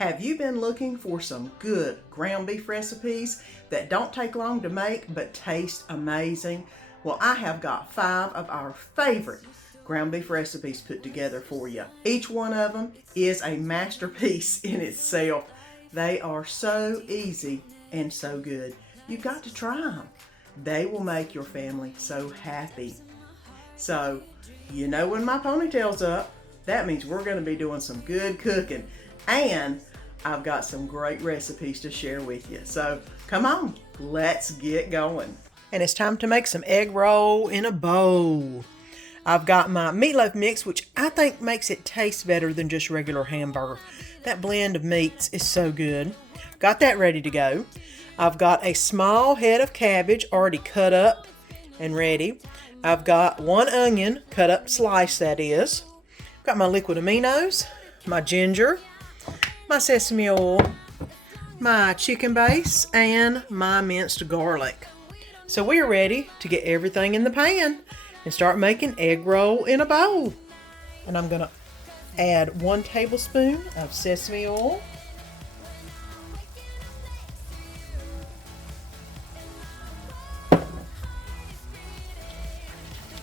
Have you been looking for some good ground beef recipes that don't take long to make but taste amazing? Well, I have got 5 of our favorite ground beef recipes put together for you. Each one of them is a masterpiece in itself. They are so easy and so good. You've got to try them. They will make your family so happy. So, you know when my ponytail's up, that means we're going to be doing some good cooking. And I've got some great recipes to share with you. So come on, let's get going. And it's time to make some egg roll in a bowl. I've got my meatloaf mix, which I think makes it taste better than just regular hamburger. That blend of meats is so good. Got that ready to go. I've got a small head of cabbage already cut up and ready. I've got 1 onion cut up slice, that is. Got my liquid aminos, my ginger, my sesame oil, my chicken base, and my minced garlic. So we are ready to get everything in the pan and start making egg roll in a bowl. And I'm going to add 1 tablespoon of sesame oil.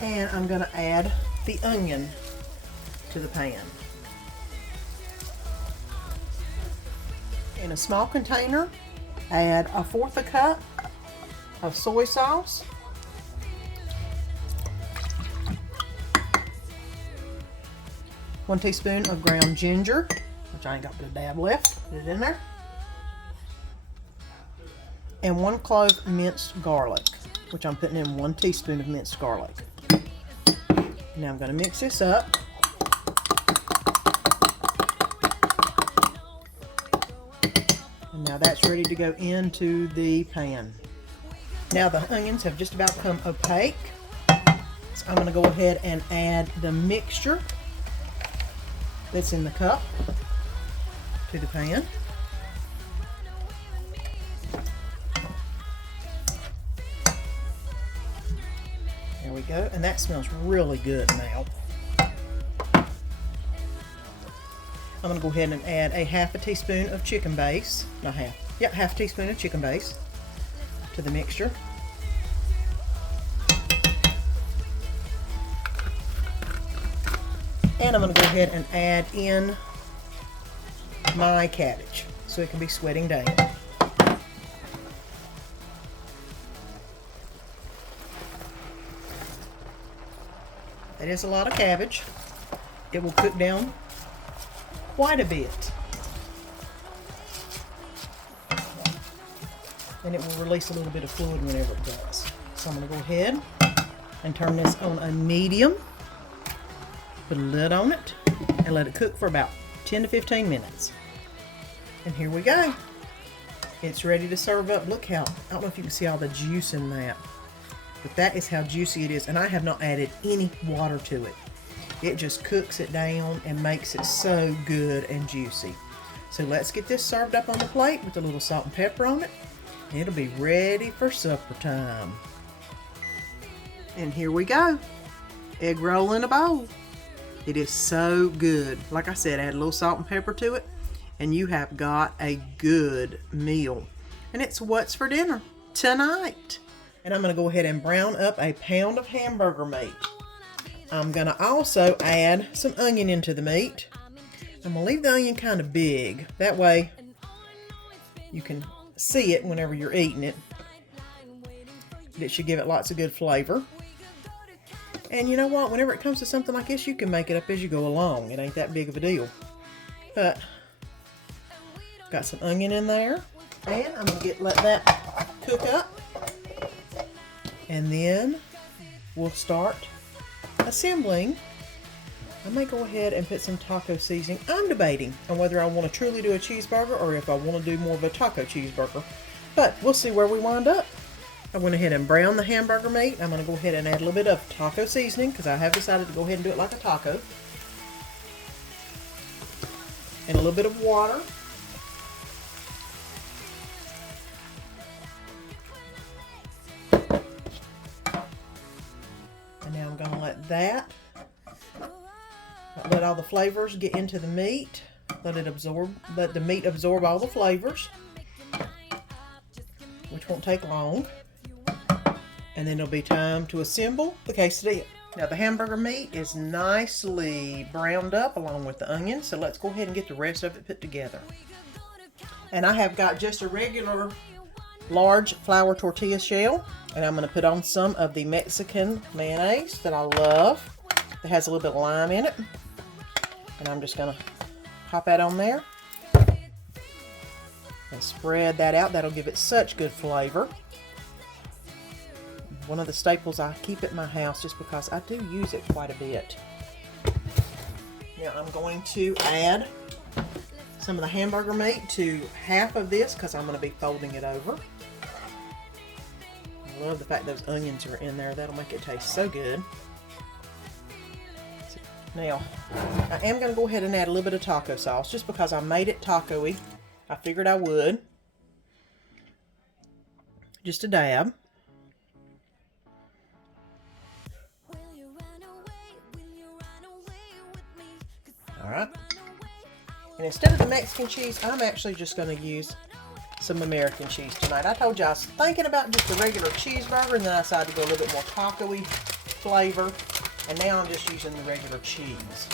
And I'm going to add the onion to the pan. In a small container, add 1/4 cup of soy sauce, one teaspoon of ground ginger, which I ain't got but a dab left. Put it in there. And 1 clove minced garlic, which I'm putting in 1 teaspoon of minced garlic. Now I'm going to mix this up. And now that's ready to go into the pan. Now the onions have just about become opaque. So I'm going to go ahead and add the mixture that's in the cup to the pan. There we go, and that smells really good now. I'm going to go ahead and add a 1/2 teaspoon of chicken base, not half, yeah, 1/2 teaspoon of chicken base to the mixture. And I'm going to go ahead and add in my cabbage so it can be sweating down. That is a lot of cabbage. It will cook down quite a bit. And it will release a little bit of fluid whenever it does. So I'm going to go ahead and turn this on a medium. Put a lid on it and let it cook for about 10 to 15 minutes. And here we go. It's ready to serve up. Look how, I don't know if you can see all the juice in that, but that is how juicy it is. And I have not added any water to it. It just cooks it down and makes it so good and juicy. So let's get this served up on the plate with a little salt and pepper on it. And it'll be ready for supper time. And here we go. Egg roll in a bowl. It is so good. Like I said, add a little salt and pepper to it, and you have got a good meal. And it's what's for dinner tonight. And I'm going to go ahead and brown up a pound of hamburger meat. I'm going to also add some onion into the meat. I'm going to leave the onion kind of big. That way you can see it whenever you're eating it. It should give it lots of good flavor. And you know what? Whenever it comes to something like this, you can make it up as you go along. It ain't that big of a deal. But got some onion in there. And I'm going to let that cook up. And then we'll start assembling. I may go ahead and put some taco seasoning. I'm debating on whether I want to truly do a cheeseburger or if I want to do more of a taco cheeseburger. But we'll see where we wind up. I went ahead and browned the hamburger meat. I'm going to go ahead and add a little bit of taco seasoning because I have decided to go ahead and do it like a taco. And a little bit of water. And now I'm going to let all the flavors get into the meat. Let the meat absorb all the flavors, which won't take long. And then it'll be time to assemble the quesadilla. Now the hamburger meat is nicely browned up along with the onions, so let's go ahead and get the rest of it put together. And I have got just a regular large flour tortilla shell, and I'm going to put on some of the Mexican mayonnaise that I love. It has a little bit of lime in it, and I'm just going to pop that on there and spread that out. That'll give it such good flavor. One of the staples I keep at my house just because I do use it quite a bit. Now I'm going to add some of the hamburger meat to half of this because I'm going to be folding it over. I love the fact those onions are in there. That'll make it taste so good. Now, I am going to go ahead and add a little bit of taco sauce just because I made it taco-y. I figured I would. Just a dab. Alright. And instead of the Mexican cheese, I'm actually just going to use some American cheese tonight. I told you I was thinking about just a regular cheeseburger, and then I decided to go a little bit more taco-y flavor. And now I'm just using the regular cheese.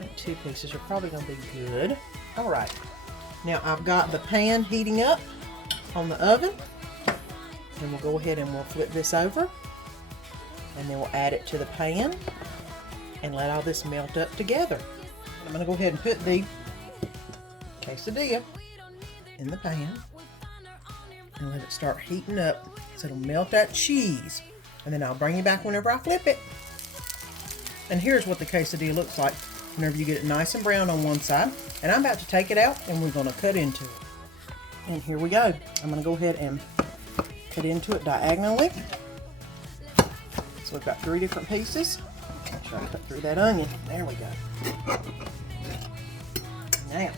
I think 2 pieces are probably going to be good. Alright. Now I've got the pan heating up on the oven, and we'll go ahead and we'll flip this over, and then we'll add it to the pan and let all this melt up together. I'm going to go ahead and put the quesadilla in the pan and let it start heating up so it'll melt that cheese, and then I'll bring you back whenever I flip it. And here's what the quesadilla looks like whenever you get it nice and brown on one side. And I'm about to take it out and we're going to cut into it. And here we go. I'm going to go ahead and cut into it diagonally. So we've got 3 different pieces. Make sure I cut through that onion. There we go. Now,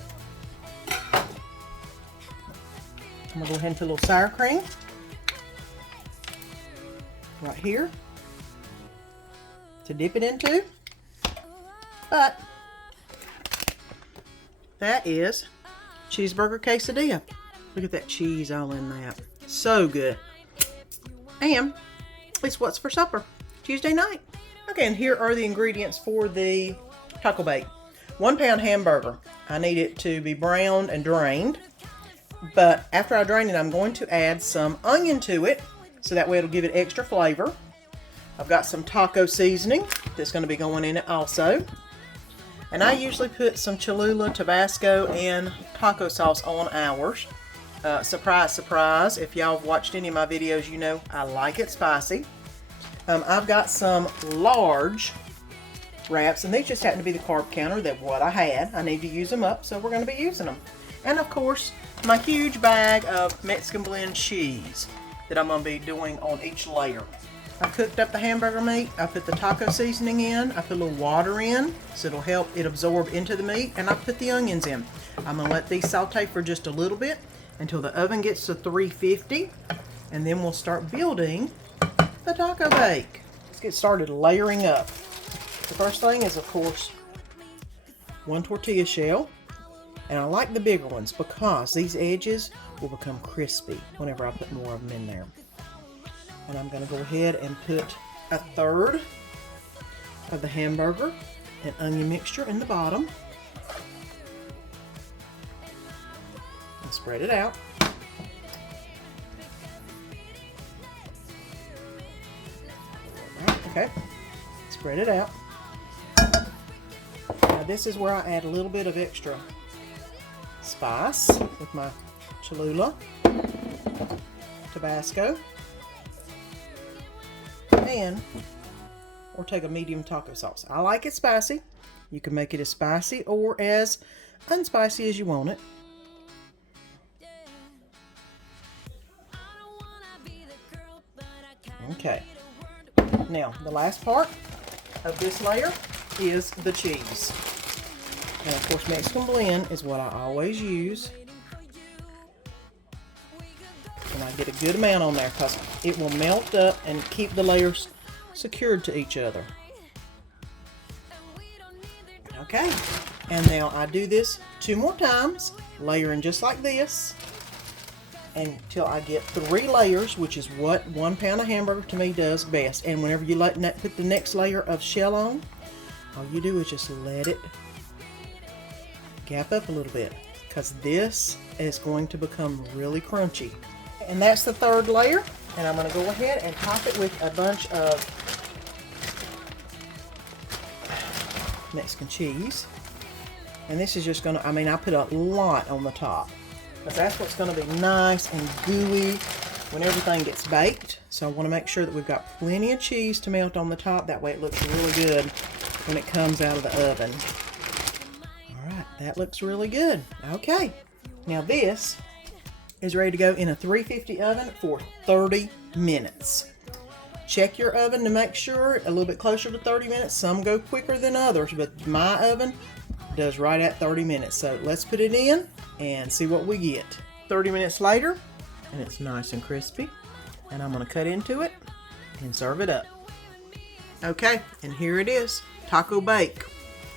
I'm going to go ahead and put a little sour cream right here to dip it into. But that is cheeseburger quesadilla. Look at that cheese all in that. So good. And it's what's for supper Tuesday night. Okay, and here are the ingredients for the taco bake. 1 pound hamburger. I need it to be browned and drained. But after I drain it, I'm going to add some onion to it, so that way it'll give it extra flavor. I've got some taco seasoning that's going to be going in it also. And I usually put some Cholula, Tabasco, and taco sauce on ours. Surprise, surprise. If y'all have watched any of my videos, you know I like it spicy. I've got some large wraps, and these just happen to be the carb counter that what I had. I need to use them up, so we're going to be using them. And of course, my huge bag of Mexican blend cheese that I'm going to be doing on each layer. I cooked up the hamburger meat. I put the taco seasoning in. I put a little water in so it'll help it absorb into the meat. And I put the onions in. I'm going to let these saute for just a little bit until the oven gets to 350. And then we'll start building the taco bake. Let's get started layering up. The first thing is, of course, 1 tortilla shell. And I like the bigger ones because these edges will become crispy whenever I put more of them in there. And I'm going to go ahead and put 1/3 of the hamburger and onion mixture in the bottom. And spread it out. Okay, spread it out. Now this is where I add a little bit of extra spice with my Cholula, Tabasco, or take a medium taco sauce. I like it spicy. You can make it as spicy or as unspicy as you want it. Okay. Now, the last part of this layer is the cheese. And of course, Mexican blend is what I always use. And I get a good amount on there because it will melt up and keep the layers secured to each other. Okay, and now I do this 2 more times, layering just like this, until I get 3 layers, which is what 1 pound of hamburger to me does best. And whenever you put the next layer of shell on, all you do is just let it gap up a little bit, because this is going to become really crunchy. And that's the 3rd layer, and I'm going to go ahead and top it with a bunch of Mexican cheese. And this is just going to, I put a lot on the top, because that's what's going to be nice and gooey when everything gets baked. So I want to make sure that we've got plenty of cheese to melt on the top. That way it looks really good when it comes out of the oven. Alright, that looks really good. Okay, now this is ready to go in a 350 oven for 30 minutes. Check your oven to make sure, a little bit closer to 30 minutes. Some go quicker than others, but my oven does right at 30 minutes. So let's put it in and see what we get. 30 minutes later, and it's nice and crispy. And I'm going to cut into it and serve it up. Okay, and here it is, taco bake.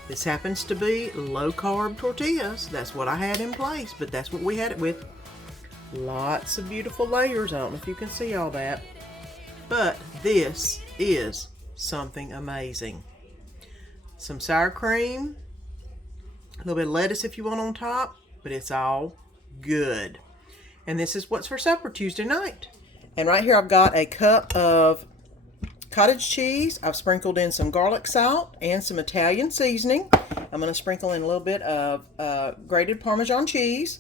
This happens to be low-carb tortillas. That's what I had in place, but that's what we had it with. Lots of beautiful layers. I don't know if you can see all that, but this is something amazing. Some sour cream, a little bit of lettuce if you want on top, but it's all good. And this is what's for supper Tuesday night. And right here I've got a cup of cottage cheese. I've sprinkled in some garlic salt and some Italian seasoning. I'm going to sprinkle in a little bit of grated Parmesan cheese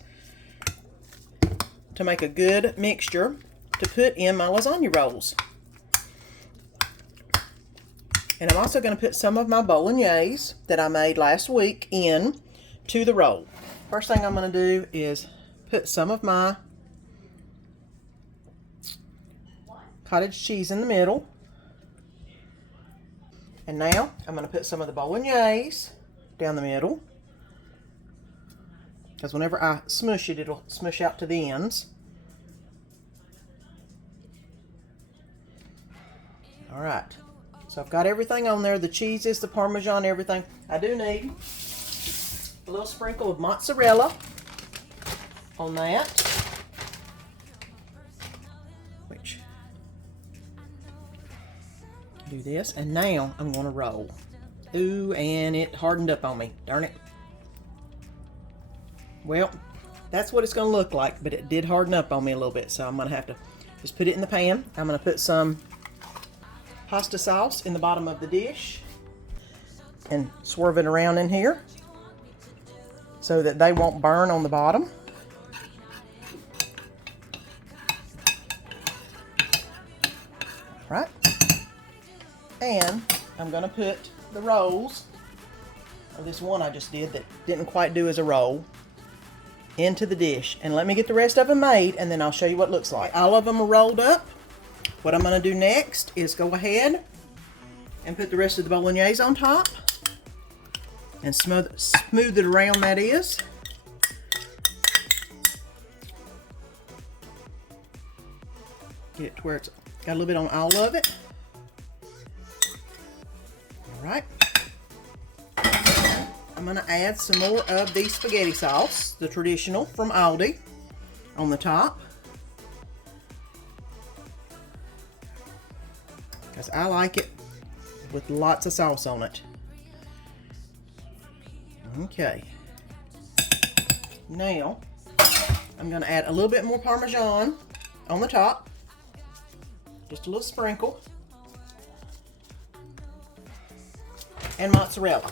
to make a good mixture to put in my lasagna rolls. And I'm also going to put some of my bolognese that I made last week in to the roll. First thing I'm going to do is put some of my cottage cheese in the middle. And now I'm going to put some of the bolognese down the middle, because whenever I smush it, it'll smush out to the ends. Alright, so I've got everything on there, the cheeses, the Parmesan, everything. I do need a little sprinkle of mozzarella on that, which, do this, and now I'm going to roll. Ooh, and it hardened up on me, darn it. Well, that's what it's going to look like, but it did harden up on me a little bit, so I'm going to have to just put it in the pan. I'm going to put some pasta sauce in the bottom of the dish and swerve it around in here so that they won't burn on the bottom. Right, and I'm going to put the rolls, or this one I just did that didn't quite do as a roll, into the dish. And let me get the rest of them made, and then I'll show you what it looks like. All of them are rolled up. What I'm going to do next is go ahead and put the rest of the bolognese on top and smooth it around, that is. Get it to where it's got a little bit on all of it. Alright. I'm going to add some more of the spaghetti sauce, the traditional from Aldi, on the top, because I like it with lots of sauce on it. Okay. Now, I'm going to add a little bit more Parmesan on the top. Just a little sprinkle. And mozzarella.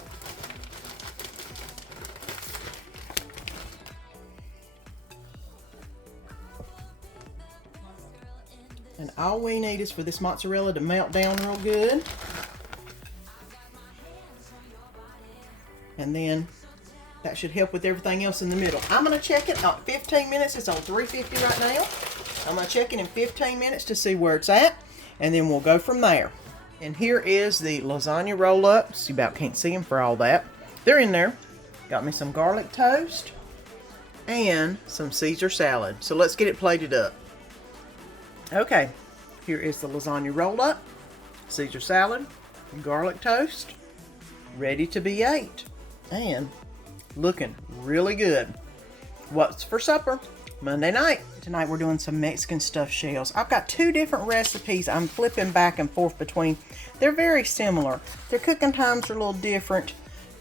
And all we need is for this mozzarella to melt down real good. And then that should help with everything else in the middle. I'm going to check it at 15 minutes. It's on 350 right now. I'm going to check it in 15 minutes to see where it's at. And then we'll go from there. And here is the lasagna roll ups. You about can't see them for all that. They're in there. Got me some garlic toast and some Caesar salad. So let's get it plated up. Okay, here is the lasagna roll up, Caesar salad, garlic toast, ready to be ate, and looking really good. What's for supper? Monday night. Tonight we're doing some Mexican stuffed shells. I've got two different recipes I'm flipping back and forth between. They're very similar. Their cooking times are a little different,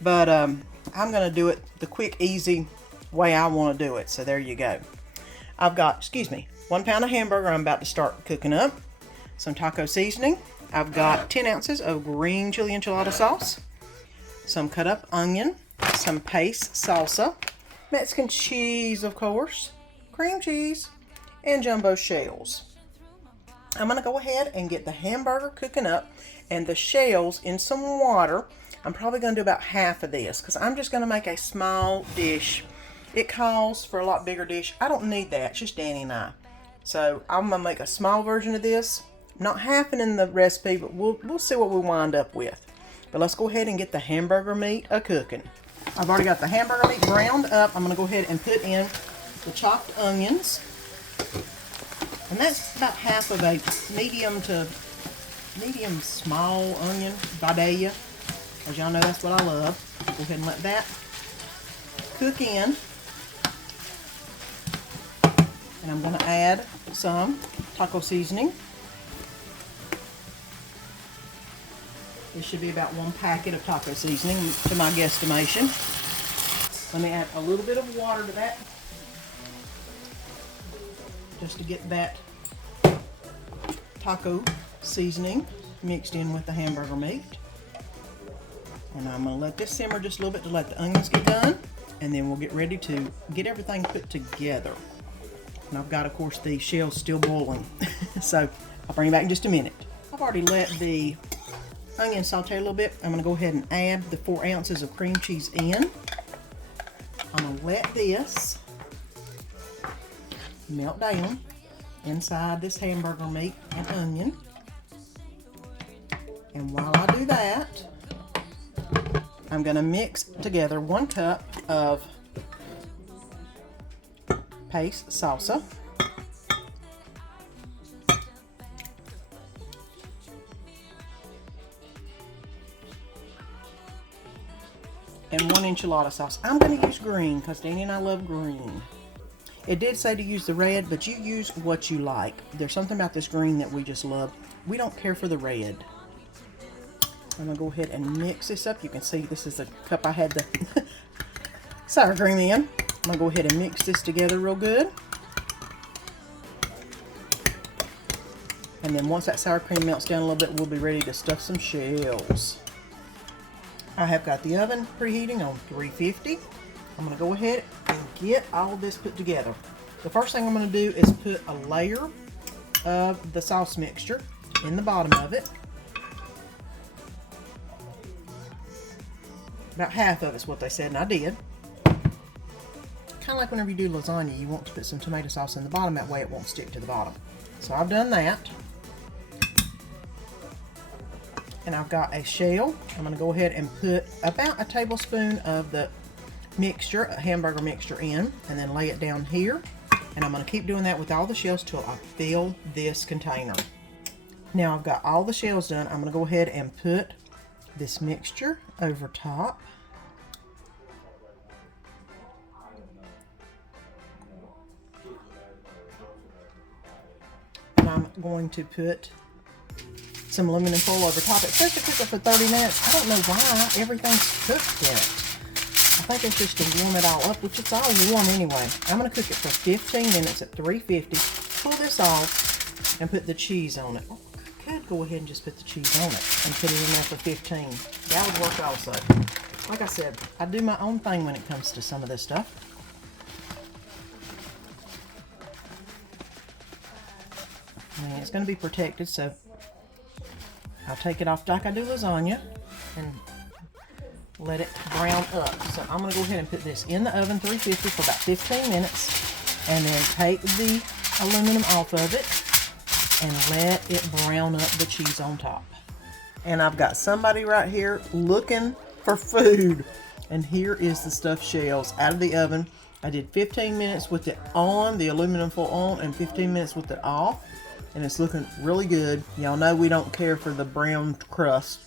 but I'm going to do it the quick, easy way I want to do it. So there you go. I've got, 1 pound of hamburger I'm about to start cooking up. Some taco seasoning. I've got 10 ounces of green chili enchilada sauce. Some cut up onion. Some paste salsa. Mexican cheese, of course. Cream cheese. And jumbo shells. I'm going to go ahead and get the hamburger cooking up and the shells in some water. I'm probably going to do about half of this because I'm just going to make a small dish. It calls for a lot bigger dish. I don't need that. It's just Danny and I. So I'm going to make a small version of this. Not halving in the recipe, but we'll see what we wind up with. But let's go ahead and get the hamburger meat a-cooking. I've already got the hamburger meat browned up. I'm going to go ahead and put in the chopped onions. And that's about half of a medium small onion, Vidalia. As y'all know, that's what I love. Go ahead and let that cook in. And I'm going to add some taco seasoning. This should be about 1 packet of taco seasoning to my guesstimation. Let me add a little bit of water to that, just to get that taco seasoning mixed in with the hamburger meat. And I'm going to let this simmer just a little bit to let the onions get done, and then we'll get ready to get everything put together. And I've got, of course, the shells still boiling. So I'll bring you back in just a minute. I've already let the onion saute a little bit. I'm going to go ahead and add the 4 ounces of cream cheese in. I'm going to let this melt down inside this hamburger meat and onion. And while I do that, I'm going to mix together 1 cup of paste salsa. And 1 enchilada sauce. I'm going to use green because Danny and I love green. It did say to use the red, but you use what you like. There's something about this green that we just love. We don't care for the red. I'm going to go ahead and mix this up. You can see this is the cup I had the sour cream in. I'm going to go ahead and mix this together real good. And then once that sour cream melts down a little bit, we'll be ready to stuff some shells. I have got the oven preheating on 350. I'm going to go ahead and get all of this put together. The first thing I'm going to do is put a layer of the sauce mixture in the bottom of it. About half of it's what they said, and I did. Kind of like whenever you do lasagna, you want to put some tomato sauce in the bottom, that way it won't stick to the bottom. So I've done that. And I've got a shell. I'm going to go ahead and put about a tablespoon of the mixture, a hamburger mixture in, and then lay it down here. And I'm going to keep doing that with all the shells till I fill this container. Now I've got all the shells done. I'm going to go ahead and put this mixture over top. And I'm going to put some aluminum foil over top. It says to cook it for 30 minutes. I don't know why everything's cooked yet. I think it's just to warm it all up, which it's all warm anyway. I'm going to cook it for 15 minutes at 350. Pull this off and put the cheese on it. Oh, I could go ahead and just put the cheese on it and put it in there for 15. That would work also. Like I said, I do my own thing when it comes to some of this stuff. And it's going to be protected, so I'll take it off like I do lasagna and let it brown up. So I'm going to go ahead and put this in the oven 350 for about 15 minutes and then take the aluminum off of it and let it brown up the cheese on top. And I've got somebody right here looking for food. And here is the stuffed shells out of the oven. I did 15 minutes with it on, the aluminum foil on, and 15 minutes with it off. and it's looking really good. Y'all know we don't care for the brown crust.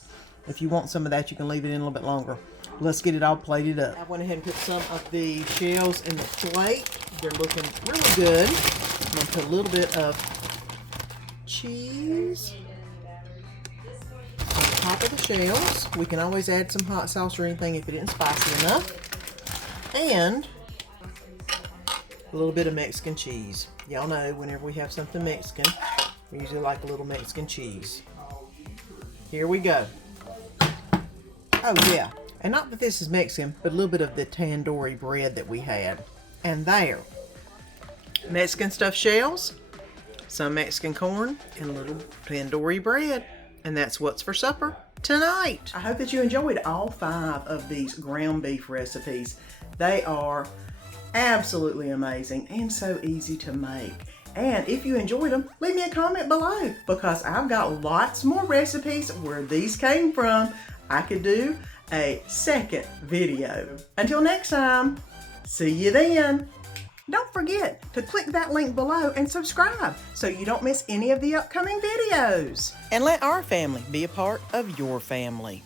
If you want some of that, you can leave it in a little bit longer. Let's get it all plated up. I went ahead and put some of the shells in the plate. They're looking really good. I'm going to put a little bit of cheese on top of the shells. We can always add some hot sauce or anything if it isn't spicy enough. And a little bit of Mexican cheese. Y'all know whenever we have something Mexican, we usually like a little Mexican cheese. Here we go. Oh yeah, and not that this is Mexican, but a little bit of the tandoori bread that we had. And there, Mexican stuffed shells, some Mexican corn, and a little tandoori bread. And that's what's for supper tonight. I hope that you enjoyed all 5 of these ground beef recipes. They are absolutely amazing and so easy to make. And if you enjoyed them, leave me a comment below, because I've got lots more recipes where these came from. I could do a second video. Until next time, see you then. Don't forget to click that link below and subscribe so you don't miss any of the upcoming videos. And let our family be a part of your family.